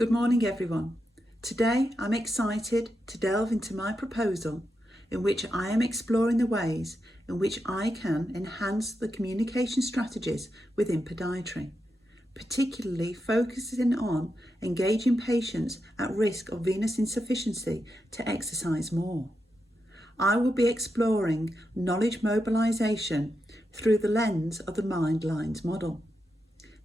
Good morning everyone. Today I'm excited to delve into my proposal in which I am exploring the ways in which I can enhance the communication strategies within podiatry, particularly focusing on engaging patients at risk of venous insufficiency to exercise more. I will be exploring knowledge mobilisation through the lens of the Mind-Lines model.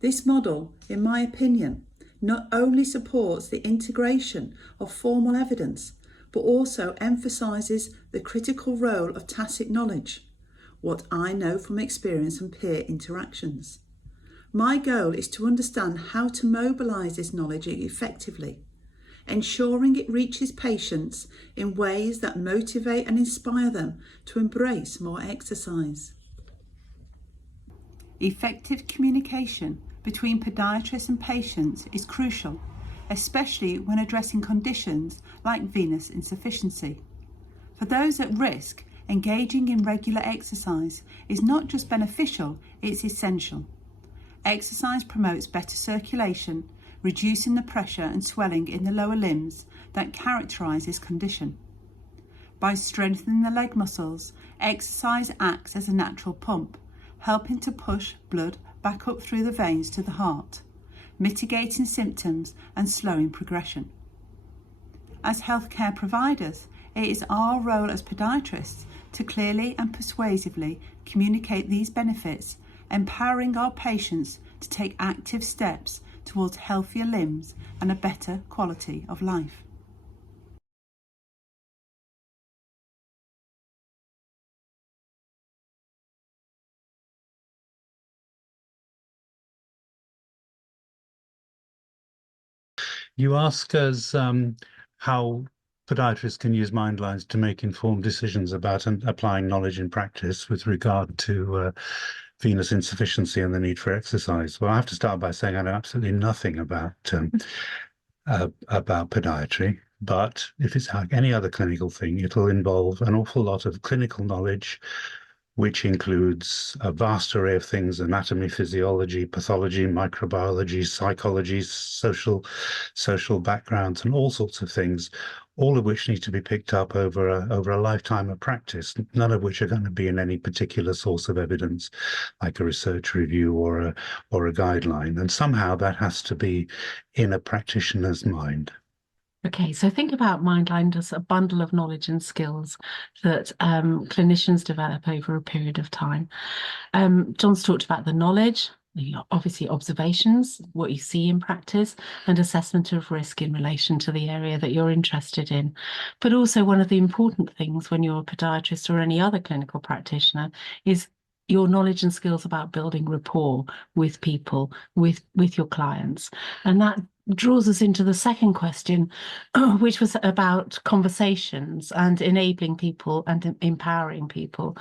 This model, in my opinion, not only supports the integration of formal evidence, but also emphasises the critical role of tacit knowledge, what I know from experience and peer interactions. My goal is to understand how to mobilise this knowledge effectively, ensuring it reaches patients in ways that motivate and inspire them to embrace more exercise. Effective communication between podiatrists and patients is crucial, especially when addressing conditions like venous insufficiency. For those at risk, engaging in regular exercise is not just beneficial, it's essential. Exercise promotes better circulation, reducing the pressure and swelling in the lower limbs that characterise this condition. By strengthening the leg muscles, exercise acts as a natural pump, helping to push blood back up through the veins to the heart, mitigating symptoms and slowing progression. As healthcare providers, it is our role as podiatrists to clearly and persuasively communicate these benefits, empowering our patients to take active steps towards healthier limbs and a better quality of life. You ask us how podiatrists can use Mind-Lines to make informed decisions about applying knowledge in practice with regard to venous insufficiency and the need for exercise. Well, I have to start by saying I know absolutely nothing about podiatry, but if it's like any other clinical thing, it'll involve an awful lot of clinical knowledge, which includes a vast array of things: anatomy, physiology, pathology, microbiology, psychology, social backgrounds, and all sorts of things, all of which need to be picked up over a lifetime of practice, none of which are going to be in any particular source of evidence, like a research review or a guideline. And somehow that has to be in a practitioner's mind. Okay, so think about Mind-Line as a bundle of knowledge and skills that clinicians develop over a period of time. John's talked about the knowledge, obviously observations, what you see in practice, and assessment of risk in relation to the area that you're interested in. But also one of the important things when you're a podiatrist or any other clinical practitioner is your knowledge and skills about building rapport with people, with your clients. And that draws us into the second question, which was about conversations and enabling people and empowering people.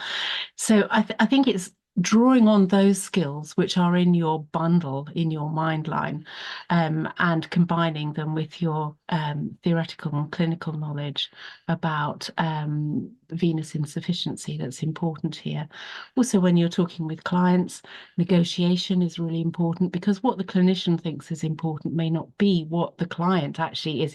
So I think it's drawing on those skills which are in your bundle, in your Mind-Line, and combining them with your theoretical and clinical knowledge about venous insufficiency that's important here. Also, when you're talking with clients, negotiation is really important, because what the clinician thinks is important may not be what the client actually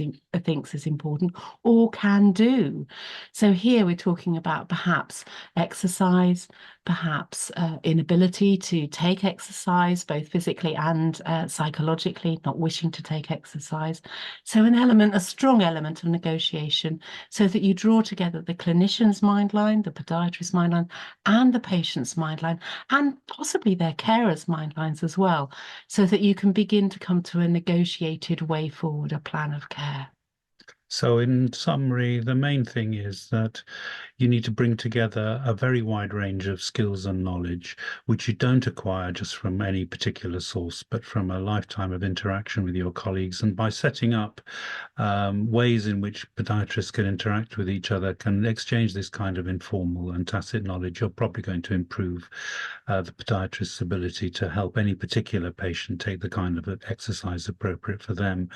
thinks is important or can do. So here we're talking about perhaps exercise, perhaps inability to take exercise, both physically and psychologically, not wishing to take exercise. So a strong element of negotiation, so that you draw together the clinician's Mind-Line, the podiatrist's Mind-Line, and the patient's Mind-Line, and possibly their carers' Mind-Lines as well, so that you can begin to come to a negotiated way forward, a plan of care. So in summary, the main thing is that you need to bring together a very wide range of skills and knowledge, which you don't acquire just from any particular source, but from a lifetime of interaction with your colleagues. And by setting up ways in which podiatrists can interact with each other, can exchange this kind of informal and tacit knowledge, you're probably going to improve the podiatrist's ability to help any particular patient take the kind of exercise appropriate for them,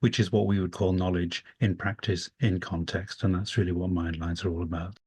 which is what we would call knowledge in practice, in context. And that's really what Mind-Lines are all about.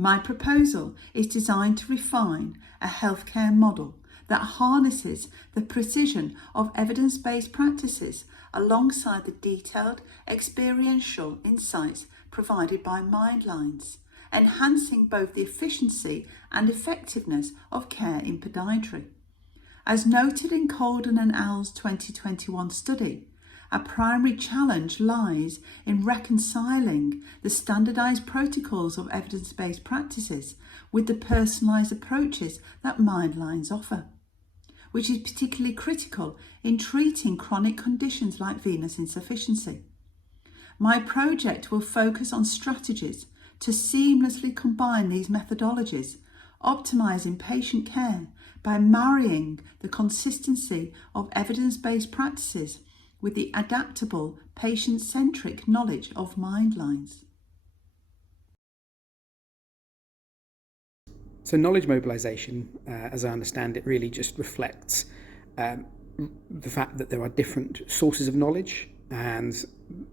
My proposal is designed to refine a healthcare model that harnesses the precision of evidence-based practices alongside the detailed experiential insights provided by Mindlines, enhancing both the efficiency and effectiveness of care in podiatry. As noted in Colden and Al's 2021 study, a primary challenge lies in reconciling the standardised protocols of evidence-based practices with the personalised approaches that Mindlines offer, which is particularly critical in treating chronic conditions like venous insufficiency. My project will focus on strategies to seamlessly combine these methodologies, optimising patient care by marrying the consistency of evidence-based practices with the adaptable, patient-centric knowledge of Mindlines. So knowledge mobilisation, as I understand it, really just reflects the fact that there are different sources of knowledge and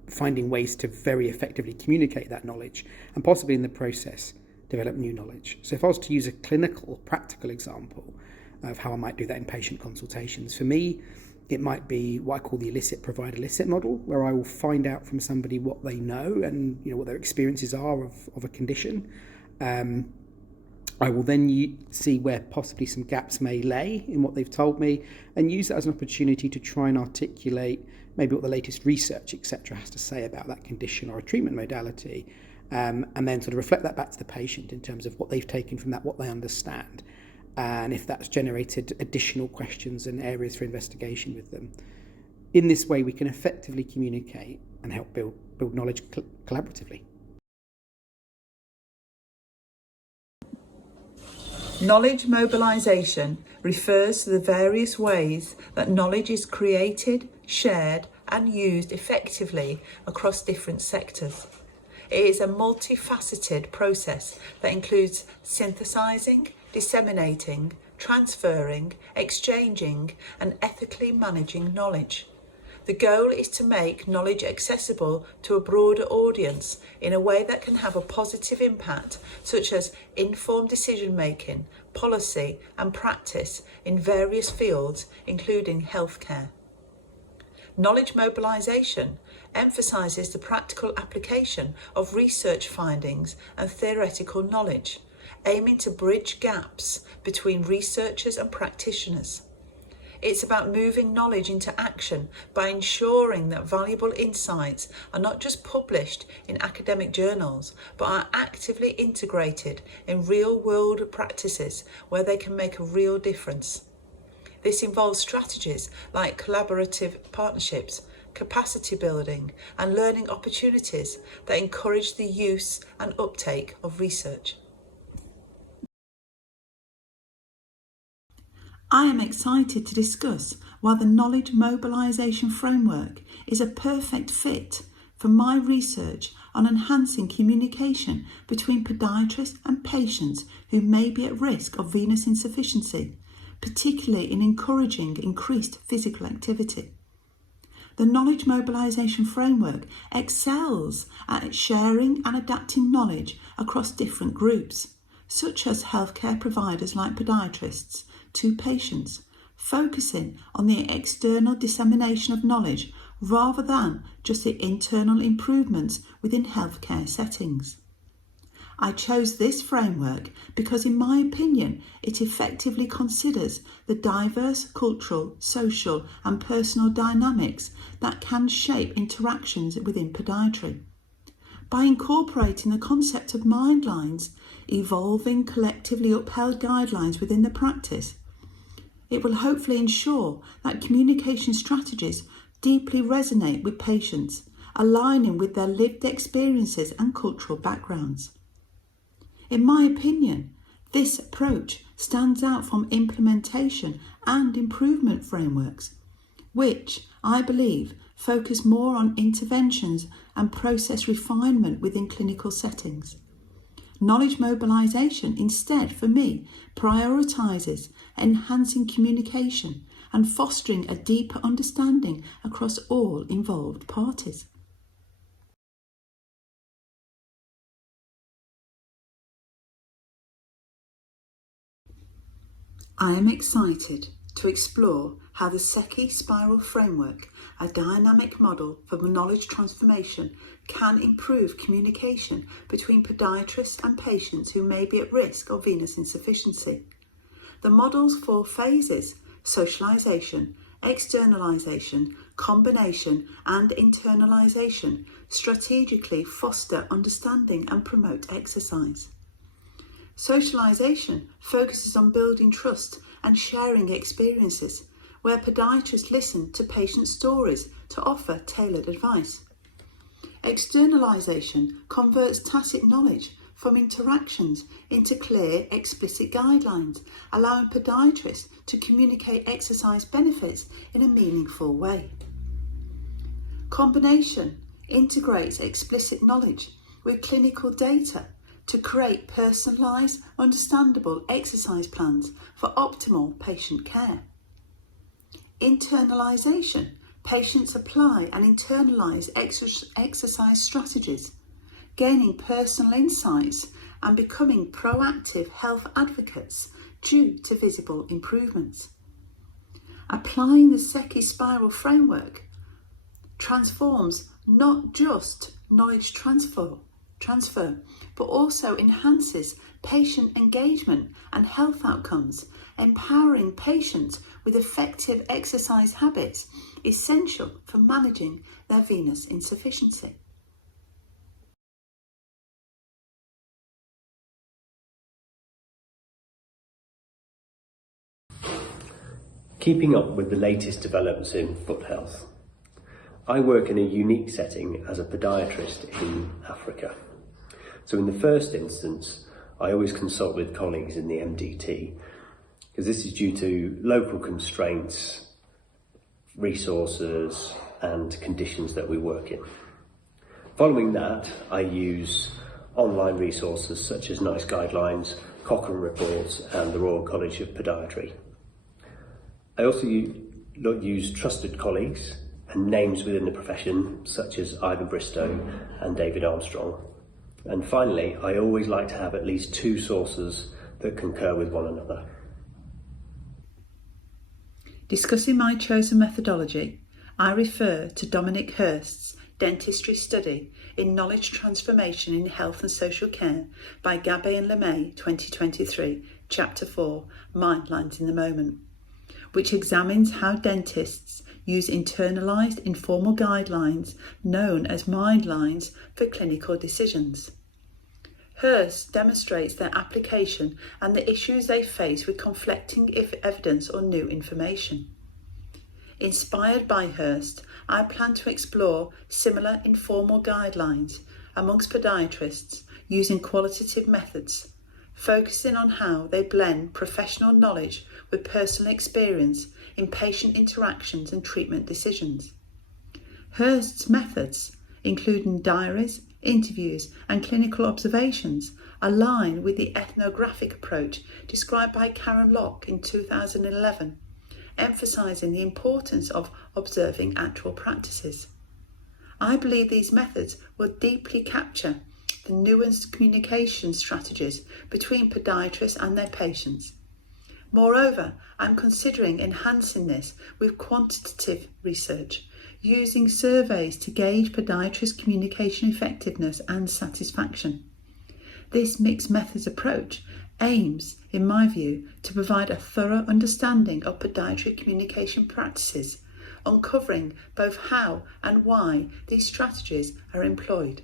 finding ways to very effectively communicate that knowledge and possibly in the process develop new knowledge. So if I was to use a clinical, practical example of how I might do that in patient consultations, for me, it might be what I call the elicit provide elicit model, where I will find out from somebody what they know and what their experiences are of a condition. I will then see where possibly some gaps may lay in what they've told me and use that as an opportunity to try and articulate maybe what the latest research, etc., has to say about that condition or a treatment modality, and then sort of reflect that back to the patient in terms of what they've taken from that, what they understand, and if that's generated additional questions and areas for investigation with them. In this way, we can effectively communicate and help build knowledge collaboratively. Knowledge mobilisation refers to the various ways that knowledge is created, shared and used effectively across different sectors. It is a multifaceted process that includes synthesising, disseminating, transferring, exchanging and ethically managing knowledge. The goal is to make knowledge accessible to a broader audience in a way that can have a positive impact, such as informed decision-making, policy and practice in various fields, including healthcare. Knowledge mobilisation emphasises the practical application of research findings and theoretical knowledge, aiming to bridge gaps between researchers and practitioners. It's about moving knowledge into action by ensuring that valuable insights are not just published in academic journals, but are actively integrated in real-world practices where they can make a real difference. This involves strategies like collaborative partnerships, capacity building, and learning opportunities that encourage the use and uptake of research. I am excited to discuss why the knowledge mobilisation framework is a perfect fit for my research on enhancing communication between podiatrists and patients who may be at risk of venous insufficiency, particularly in encouraging increased physical activity. The knowledge mobilisation framework excels at sharing and adapting knowledge across different groups, such as healthcare providers like podiatrists, to patients, focusing on the external dissemination of knowledge rather than just the internal improvements within healthcare settings. I chose this framework because, in my opinion, it effectively considers the diverse cultural, social and personal dynamics that can shape interactions within podiatry. By incorporating the concept of Mindlines, evolving collectively upheld guidelines within the practice, it will hopefully ensure that communication strategies deeply resonate with patients, aligning with their lived experiences and cultural backgrounds. In my opinion, this approach stands out from implementation and improvement frameworks, which I believe focus more on interventions and process refinement within clinical settings. Knowledge mobilisation instead, for me, prioritises enhancing communication and fostering a deeper understanding across all involved parties. I am excited to explore how the Secchi spiral framework, a dynamic model for knowledge transformation, can improve communication between podiatrists and patients who may be at risk of venous insufficiency. The model's 4 phases, socialisation, externalisation, combination and internalisation, strategically foster understanding and promote exercise. Socialisation focuses on building trust and sharing experiences, where podiatrists listen to patient stories to offer tailored advice. Externalisation converts tacit knowledge from interactions into clear, explicit guidelines, allowing podiatrists to communicate exercise benefits in a meaningful way. Combination integrates explicit knowledge with clinical data to create personalised, understandable exercise plans for optimal patient care. Internalisation, patients apply and internalise exercise strategies, gaining personal insights and becoming proactive health advocates due to visible improvements. Applying the Secchi spiral framework transforms not just knowledge transfer, but also enhances patient engagement and health outcomes, empowering patients with effective exercise habits essential for managing their venous insufficiency. Keeping up with the latest developments in foot health. I work in a unique setting as a podiatrist in Africa. So in the first instance, I always consult with colleagues in the MDT, because this is due to local constraints, resources and conditions that we work in. Following that, I use online resources such as NICE Guidelines, Cochrane Reports and the Royal College of Podiatry. I also use trusted colleagues and names within the profession such as Ivan Bristow and David Armstrong. And finally, I always like to have at least 2 sources that concur with one another. Discussing my chosen methodology, I refer to Dominic Hirst's dentistry study in Knowledge Transformation in Health and Social Care by Gabay and LeMay 2023, Chapter 4, Mindlines in the Moment, which examines how dentists use internalised informal guidelines known as mindlines for clinical decisions. Hirst demonstrates their application and the issues they face with conflicting evidence or new information. Inspired by Hirst, I plan to explore similar informal guidelines amongst podiatrists using qualitative methods, focusing on how they blend professional knowledge with personal experience in patient interactions and treatment decisions. Hirst's methods, including diaries, interviews and clinical observations, align with the ethnographic approach described by Karen Locke in 2011, emphasising the importance of observing actual practices. I believe these methods will deeply capture the nuanced communication strategies between podiatrists and their patients. Moreover, I'm considering enhancing this with quantitative research, using surveys to gauge podiatrist communication effectiveness and satisfaction. This mixed methods approach aims, in my view, to provide a thorough understanding of podiatry communication practices, uncovering both how and why these strategies are employed.